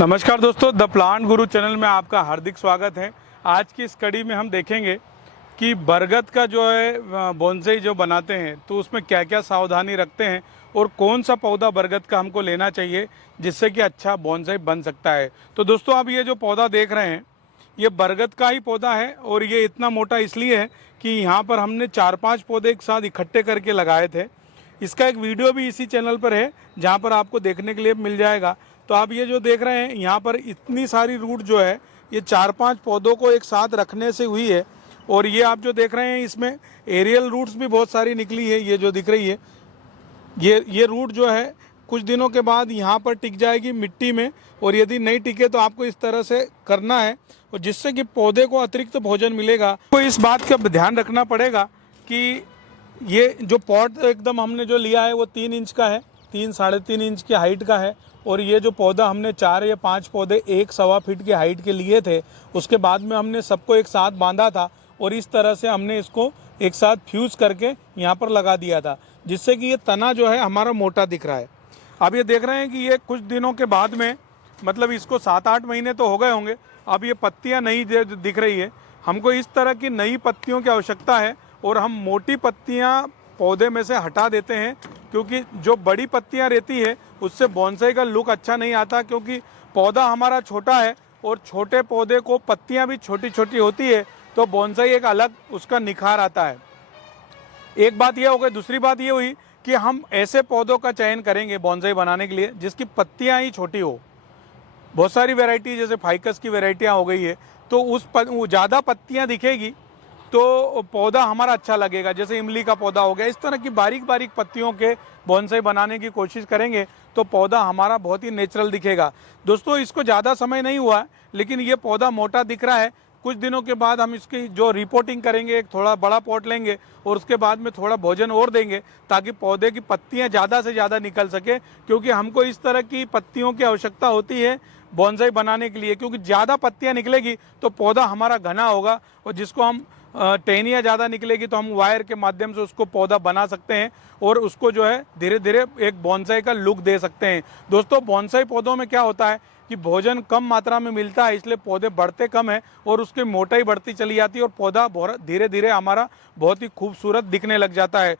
नमस्कार दोस्तों, the plant Guru channel में आपका हार्दिक स्वागत है। आज की इस कड़ी में हम देखेंगे कि बरगद का जो है बोनसाई जो बनाते हैं तो उसमें क्या क्या सावधानी रखते हैं और कौन सा पौधा बरगद का हमको लेना चाहिए जिससे कि अच्छा बोनसाई बन सकता है। तो दोस्तों, आप ये जो पौधा देख रहे हैं ये बरगद का ही पौधा है और ये इतना मोटा इसलिए है कि यहाँ पर हमने 4-5 पौधे एक साथ इकट्ठे करके लगाए थे। इसका एक वीडियो भी इसी चैनल पर है जहाँ पर आपको देखने के लिए मिल जाएगा। तो आप ये जो देख रहे हैं यहाँ पर इतनी सारी रूट जो है ये 4-5 पौधों को एक साथ रखने से हुई है। और ये आप जो देख रहे हैं इसमें एरियल रूट्स भी बहुत सारी निकली है। ये जो दिख रही है ये रूट जो है कुछ दिनों के बाद यहाँ पर टिक जाएगी मिट्टी में, और यदि नहीं टिके तो आपको इस तरह से करना है और जिससे कि पौधे को अतिरिक्त भोजन मिलेगा। तो इस बात का ध्यान रखना पड़ेगा कि ये जो पॉट एकदम हमने जो लिया है वो 3 इंच का है, 3-3.5 इंच की हाइट का है। और ये जो पौधा हमने 4 या 5 पौधे 1-1.25 फीट की हाइट के लिए थे, उसके बाद में हमने सबको एक साथ बांधा था और इस तरह से हमने इसको एक साथ फ्यूज़ करके यहाँ पर लगा दिया था, जिससे कि ये तना जो है हमारा मोटा दिख रहा है। अब ये देख रहे हैं कि ये कुछ दिनों के बाद में, मतलब इसको 7-8 महीने तो हो गए होंगे, अब ये पत्तियाँ नई दिख रही है। हमको इस तरह की नई पत्तियों की आवश्यकता है और हम मोटी पत्तियाँ पौधे में से हटा देते हैं, क्योंकि जो बड़ी पत्तियां रहती है उससे बोनसाई का लुक अच्छा नहीं आता, क्योंकि पौधा हमारा छोटा है और छोटे पौधे को पत्तियां भी छोटी छोटी होती है तो बोनसाई एक अलग उसका निखार आता है। एक बात ये हो गई। दूसरी बात ये हुई कि हम ऐसे पौधों का चयन करेंगे बोनसाई बनाने के लिए जिसकी पत्तियां ही छोटी हो। बहुत सारी वैरायटी जैसे फाइकस की वैरायटियाँ हो गई है तो ज़्यादा पत्तियाँ दिखेगी तो पौधा हमारा अच्छा लगेगा। जैसे इमली का पौधा हो गया, इस तरह की बारीक बारीक पत्तियों के बोनसाई बनाने की कोशिश करेंगे तो पौधा हमारा बहुत ही नेचुरल दिखेगा। दोस्तों, इसको ज़्यादा समय नहीं हुआ लेकिन ये पौधा मोटा दिख रहा है। कुछ दिनों के बाद हम इसकी जो रिपोर्टिंग करेंगे, एक थोड़ा बड़ा पॉट लेंगे और उसके बाद में थोड़ा भोजन और देंगे ताकि पौधे की पत्तियाँ ज़्यादा से ज़्यादा निकल सके, क्योंकि हमको इस तरह की पत्तियों की आवश्यकता होती है बोनसाई बनाने के लिए। क्योंकि ज़्यादा पत्तियाँ निकलेगी तो पौधा हमारा घना होगा और जिसको हम टहनियाँ ज़्यादा निकलेगी तो हम वायर के माध्यम से उसको पौधा बना सकते हैं और उसको जो है धीरे धीरे एक बोनसाई का लुक दे सकते हैं। दोस्तों, बोनसाई पौधों में क्या होता है कि भोजन कम मात्रा में मिलता है, इसलिए पौधे बढ़ते कम है और उसकी मोटाई बढ़ती चली जाती है और पौधा धीरे धीरे हमारा बहुत ही खूबसूरत दिखने लग जाता है।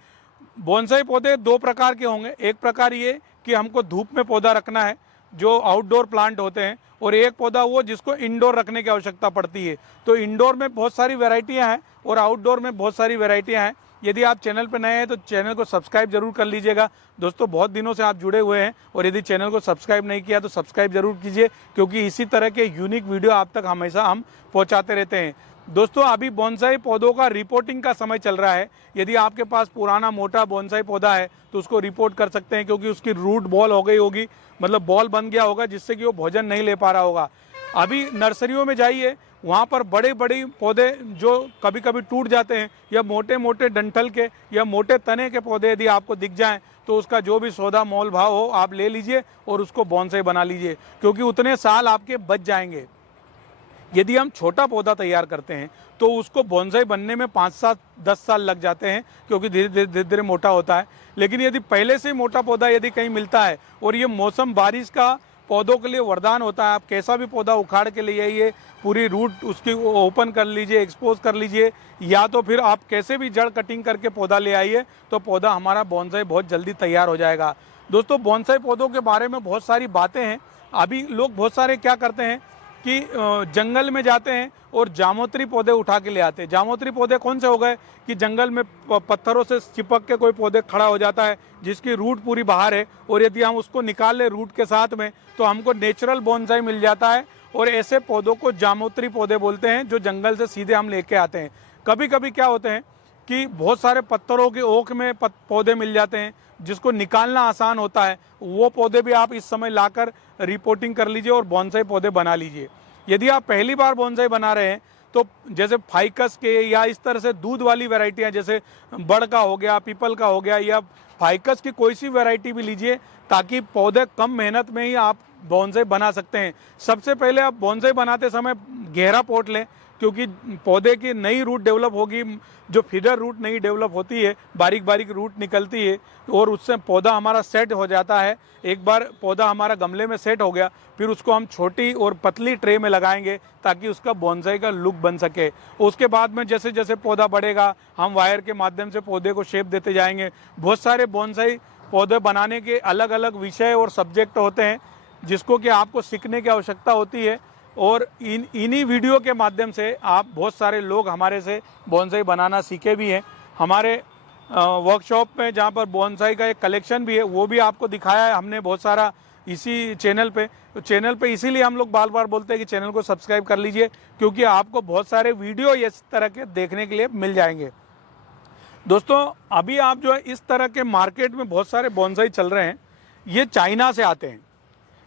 बोनसाई पौधे 2 प्रकार के होंगे। एक प्रकार ये कि हमको धूप में पौधा रखना है, जो आउटडोर प्लांट होते हैं, और एक पौधा वो जिसको इंडोर रखने की आवश्यकता पड़ती है। तो इंडोर में बहुत सारी वैरायटियां हैं और आउटडोर में बहुत सारी वैरायटियां हैं। यदि आप चैनल पर नए हैं तो चैनल को सब्सक्राइब जरूर कर लीजिएगा। दोस्तों, बहुत दिनों से आप जुड़े हुए हैं और यदि चैनल को सब्सक्राइब नहीं किया तो सब्सक्राइब जरूर कीजिए, क्योंकि इसी तरह के यूनिक वीडियो आप तक हमेशा हम पहुँचाते रहते हैं। दोस्तों, अभी बोनसाई पौधों का रिपोर्टिंग का समय चल रहा है। यदि आपके पास पुराना मोटा बोनसाई पौधा है तो उसको रिपोर्ट कर सकते हैं, क्योंकि उसकी रूट बॉल हो गई होगी, मतलब बॉल बन गया होगा जिससे कि वो भोजन नहीं ले पा रहा होगा। अभी नर्सरियों में जाइए, वहाँ पर बड़े बड़े पौधे जो कभी कभी टूट जाते हैं या मोटे मोटे डंठल के या मोटे तने के पौधे यदि आपको दिख जाएं तो उसका जो भी सौदा मोल भाव हो आप ले लीजिए और उसको बोनसाई बना लीजिए, क्योंकि उतने साल आपके बच जाएंगे। यदि हम छोटा पौधा तैयार करते हैं तो उसको बोनसाई बनने में 5-7-10 साल लग जाते हैं, क्योंकि धीरे धीरे मोटा होता है। लेकिन यदि पहले से मोटा पौधा यदि कहीं मिलता है, और ये मौसम बारिश का पौधों के लिए वरदान होता है, आप कैसा भी पौधा उखाड़ के ले आइए, पूरी रूट उसकी ओपन कर लीजिए, एक्सपोज कर लीजिए, या तो फिर आप कैसे भी जड़ कटिंग करके पौधा ले आइए तो पौधा हमारा बोनसाई बहुत जल्दी तैयार हो जाएगा। दोस्तों, बोनसाई पौधों के बारे में बहुत सारी बातें हैं। अभी लोग बहुत सारे क्या करते हैं कि जंगल में जाते हैं और जामोत्री पौधे उठा के ले आते हैं। जामोत्री पौधे कौन से हो गए कि जंगल में पत्थरों से चिपक के कोई पौधे खड़ा हो जाता है जिसकी रूट पूरी बाहर है, और यदि हम उसको निकाल ले रूट के साथ में तो हमको नेचुरल बोनसाई मिल जाता है। और ऐसे पौधों को जामोत्री पौधे बोलते हैं, जो जंगल से सीधे हम लेके आते हैं। कभी कभी क्या होते हैं कि बहुत सारे पत्थरों की ओक में पौधे मिल जाते हैं जिसको निकालना आसान होता है, वो पौधे भी आप इस समय लाकर रिपोर्टिंग कर लीजिए और बोनसाई पौधे बना लीजिए। यदि आप पहली बार बोनसाई बना रहे हैं तो जैसे फाइकस के या इस तरह से दूध वाली वैरायटियां, जैसे बड़ का हो गया, पीपल का हो गया, या फाइकस की कोई सी वैरायटी भी लीजिए, ताकि पौधे कम मेहनत में ही आप बोनसाई बना सकते हैं। सबसे पहले आप बोनसाई बनाते समय गहरा पॉट लें, क्योंकि पौधे की नई रूट डेवलप होगी, जो फीडर रूट नई डेवलप होती है, बारीक बारीक रूट निकलती है और उससे पौधा हमारा सेट हो जाता है। एक बार पौधा हमारा गमले में सेट हो गया, फिर उसको हम छोटी और पतली ट्रे में लगाएंगे ताकि उसका बोनसाई का लुक बन सके। उसके बाद में जैसे जैसे पौधा बढ़ेगा हम वायर के माध्यम से पौधे को शेप देते जाएंगे। बहुत सारे बोनसाई पौधे बनाने के अलग अलग विषय और सब्जेक्ट होते हैं जिसको कि आपको सीखने की आवश्यकता होती है, और इन्हीं वीडियो के माध्यम से आप बहुत सारे लोग हमारे से बोनसाई बनाना सीखे भी हैं। हमारे वर्कशॉप में जहाँ पर बोनसाई का एक कलेक्शन भी है वो भी आपको दिखाया है हमने बहुत सारा इसी चैनल पे। तो चैनल पे इसीलिए हम लोग बार बार बोलते हैं कि चैनल को सब्सक्राइब कर लीजिए, क्योंकि आपको बहुत सारे वीडियो इस तरह के देखने के लिए मिल जाएंगे। दोस्तों अभी आप जो है इस तरह के मार्केट में बहुत सारे बोनसाई चल रहे हैं, ये चाइना से आते हैं।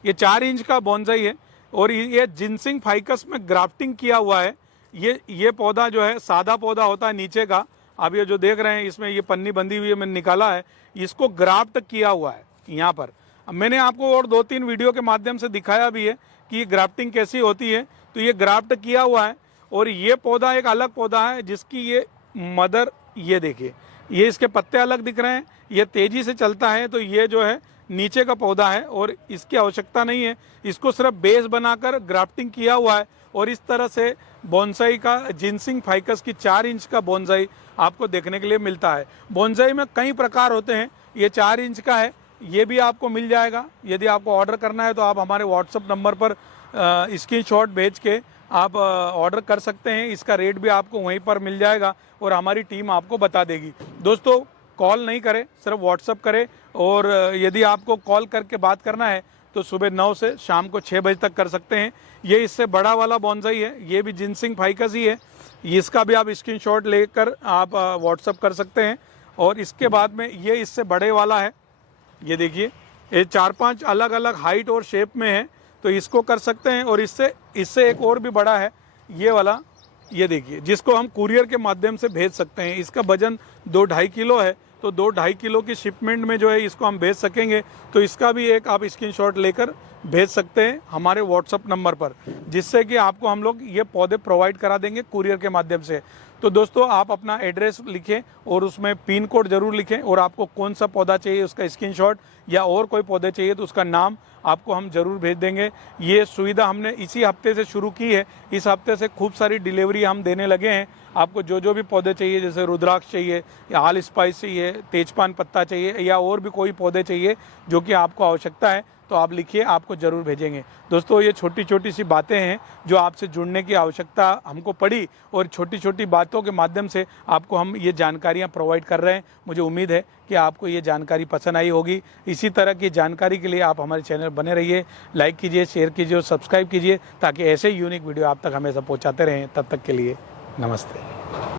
ये 4 इंच का बोनसाई है और ये जिनसिंग फाइकस में ग्राफ्टिंग किया हुआ है। ये पौधा जो है सादा पौधा होता है नीचे का, आप ये जो देख रहे हैं इसमें ये पन्नी बंधी हुई है, मैंने निकाला है, इसको ग्राफ्ट किया हुआ है यहाँ पर। अब मैंने आपको और 2-3 वीडियो के माध्यम से दिखाया भी है कि ये ग्राफ्टिंग कैसी होती है। तो ये ग्राफ्ट किया हुआ है और ये पौधा एक अलग पौधा है जिसकी ये मदर, ये देखिए ये इसके पत्ते अलग दिख रहे हैं, ये तेजी से चलता है। तो ये जो है नीचे का पौधा है और इसकी आवश्यकता नहीं है, इसको सिर्फ बेस बनाकर ग्राफ्टिंग किया हुआ है। और इस तरह से बोनसाई का जिनसिंग फाइकस की 4 इंच का बोनसाई आपको देखने के लिए मिलता है। बोनसाई में कई प्रकार होते हैं, ये 4 इंच का है, ये भी आपको मिल जाएगा। यदि आपको ऑर्डर करना है तो आप हमारे व्हाट्सएप नंबर पर स्क्रीनशॉट भेज के आप ऑर्डर कर सकते हैं। इसका रेट भी आपको वहीं पर मिल जाएगा और हमारी टीम आपको बता देगी। दोस्तों कॉल नहीं करें, सिर्फ व्हाट्सएप करें, और यदि आपको कॉल करके बात करना है तो सुबह 9 से शाम को 6 बजे तक कर सकते हैं। ये इससे बड़ा वाला बोनसाई है, ये भी जिनसिंग फाइकस ही है, इसका भी आप स्क्रीनशॉट लेकर आप व्हाट्सएप कर सकते हैं। और इसके बाद में ये इससे बड़े वाला है, ये देखिए ये 4-5 अलग अलग हाइट और शेप में है, तो इसको कर सकते हैं। और इससे एक और भी बड़ा है ये वाला, ये देखिए, जिसको हम कुरियर के माध्यम से भेज सकते हैं। इसका वजन 2-2.5 किलो है, तो 2-2.5 किलो की शिपमेंट में जो है इसको हम भेज सकेंगे। तो इसका भी एक आप स्क्रीनशॉट लेकर भेज सकते हैं हमारे व्हाट्सएप नंबर पर, जिससे कि आपको हम लोग ये पौधे प्रोवाइड करा देंगे कुरियर के माध्यम से। तो दोस्तों आप अपना एड्रेस लिखें और उसमें पिन कोड ज़रूर लिखें, और आपको कौन सा पौधा चाहिए उसका स्क्रीनशॉट, या और कोई पौधे चाहिए तो उसका नाम आपको हम ज़रूर भेज देंगे। ये सुविधा हमने इसी हफ्ते से शुरू की है, इस हफ्ते से खूब सारी डिलीवरी हम देने लगे हैं। आपको जो जो भी पौधे चाहिए, जैसे रुद्राक्ष चाहिए या हाल स्पाइस चाहिए, तेजपान पत्ता चाहिए, या और भी कोई पौधे चाहिए जो कि आपको आवश्यकता है, तो आप लिखिए, आपको ज़रूर भेजेंगे। दोस्तों ये छोटी छोटी सी बातें हैं जो आपसे जुड़ने की आवश्यकता हमको पड़ी, और छोटी छोटी बातों के माध्यम से आपको हम ये जानकारियाँ प्रोवाइड कर रहे हैं। मुझे उम्मीद है कि आपको ये जानकारी पसंद आई होगी। इसी तरह की जानकारी के लिए आप हमारे चैनल बने रहिए, लाइक कीजिए, शेयर कीजिए और सब्सक्राइब कीजिए, ताकि ऐसे यूनिक वीडियो आप तक हमेशा पहुँचाते रहें। तब तक के लिए नमस्ते।